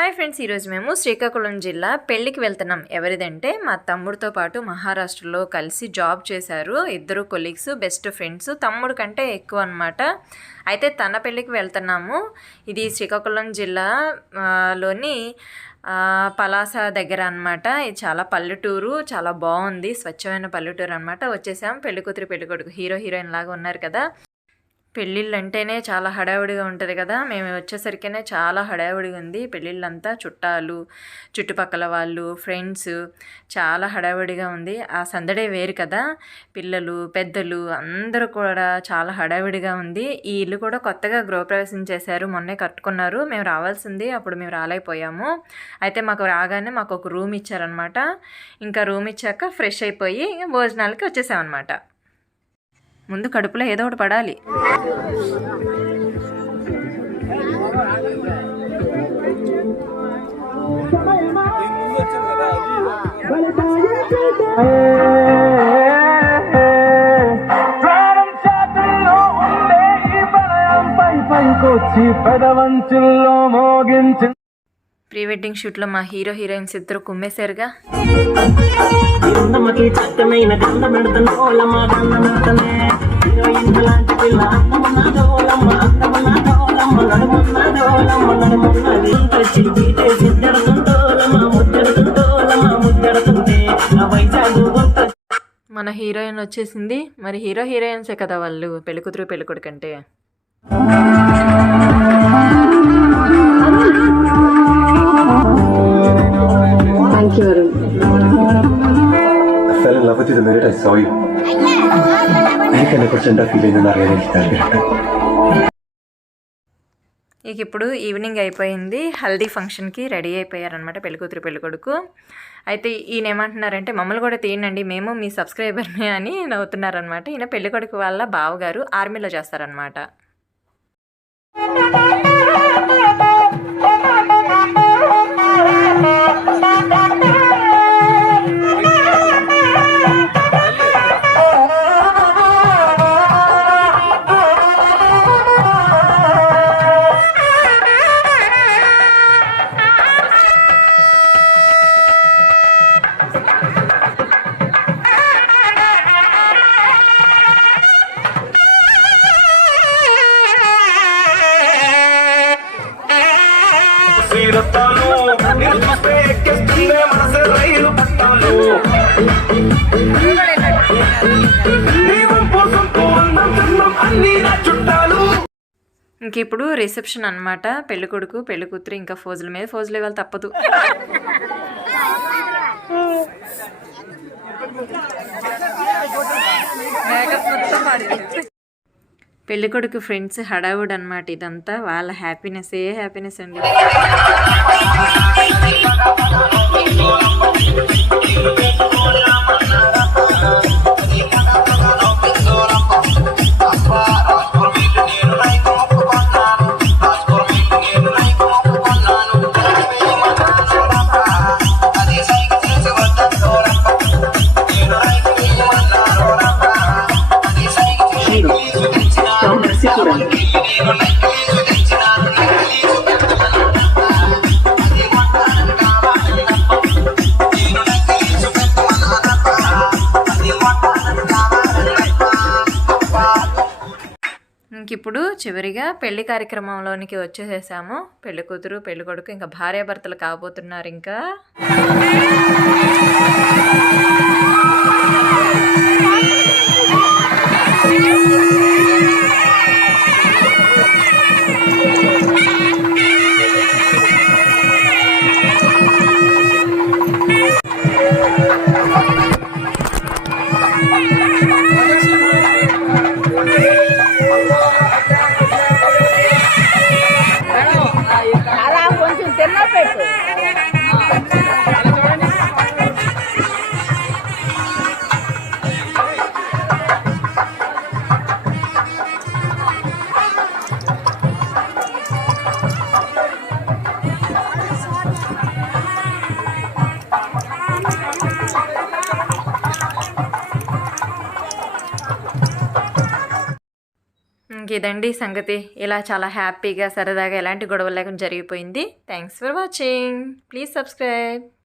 Hi friends, ఈరోజు మేము శ్రీకాకుళం జిల్లా పెళ్ళికి వెళ్తున్నాం. ఎవరిదంటే మా తమ్ముడితో పాటు మహారాష్ట్రలో కలిసి జాబ్ చేశారు. ఇద్దరు కొలీగ్స్, బెస్ట్ ఫ్రెండ్స్, తమ్ముడు కంటే ఎక్కువ అనమాట. అయితే తన పెళ్ళికి వెళ్తున్నాము. ఇది శ్రీకాకుళం జిల్లాలోని పలాస దగ్గర అనమాట. ఇది చాలా పల్లెటూరు, చాలా బాగుంది, స్వచ్ఛమైన పల్లెటూరు అనమాట. వచ్చేసాం. పెళ్ళికూతురు పెళ్ళికొడుకు హీరో హీరోయిన్ లాగా ఉన్నారు కదా. పెళ్ళిళ్ళు అంటేనే చాలా హడావుడిగా ఉంటుంది కదా. మేము వచ్చేసరికనే చాలా హడావుడిగా ఉంది. పెళ్ళిళ్ళంతా చుట్టాలు, చుట్టుపక్కల వాళ్ళు, ఫ్రెండ్స్, చాలా హడావుడిగా ఉంది. ఆ సందడే వేరు కదా. పిల్లలు, పెద్దలు అందరూ కూడా చాలా హడావుడిగా ఉంది. ఈ ఇల్లు కూడా కొత్తగా గృహప్రవేశం చేశారు, మొన్నే కట్టుకున్నారు. మేము రావాల్సింది, అప్పుడు మేము రాలేకపోయాము. అయితే మాకు రాగానే మాకు ఒక రూమ్ ఇచ్చారనమాట. ఇంకా రూమ్ ఇచ్చాక ఫ్రెష్ అయిపోయి భోజనాలకి వచ్చేసామన్నమాట. ముందు కడుపులో ఏదో ఒకటి పడాలి. ప్రీ వెడ్డింగ్ షూట్లో మా హీరో హీరోయిన్స్ ఇద్దరు కుమ్మేశారుగా. మన హీరోయిన్ వచ్చేసింది. మరి హీరో హీరోయిన్సే కదా వాళ్ళు, పెళ్ళికూతురు పెళ్ళికొడుకు అంటే. ఇక ఇప్పుడు ఈవినింగ్ అయిపోయింది. హల్దీ ఫంక్షన్కి రెడీ అయిపోయారనమాట పెళ్ళికూతురు పెళ్ళికొడుకు. అయితే ఈయన ఏమంటున్నారంటే, మమ్మల్ని కూడా తీయండి, మేము మీ సబ్స్క్రైబర్మే అని నవ్వుతున్నారనమాట. ఈయన పెళ్ళికొడుకు వాళ్ళ బావగారు ఆర్మీలో చేస్తారనమాట. ఇంక ఇప్పుడు రిసెప్షన్ అనమాట. పెళ్ళికొడుకు పెళ్ళికూతురు ఇంకా ఫోజుల మీద ఫోజులు ఇవ్వాలి, తప్పదు. పెళ్ళికొడుకు ఫ్రెండ్స్ హడావుడ్ అనమాట. ఇదంతా వాళ్ళ హ్యాపీనెస్ అండి. ఇప్పుడు చివరిగా పెళ్లి కార్యక్రమంలోనికి వచ్చేసేసాము. పెళ్లి కూతురు పెళ్లి కొడుకు ఇంకా భార్యాభర్తలు కాబోతున్నారు. ఇంకా ఇదండి సంగతి. ఇలా చాలా హ్యాపీగా సరదాగా ఎలాంటి గొడవలు లేకుండా జరిగిపోయింది. Thanks for watching. Please subscribe.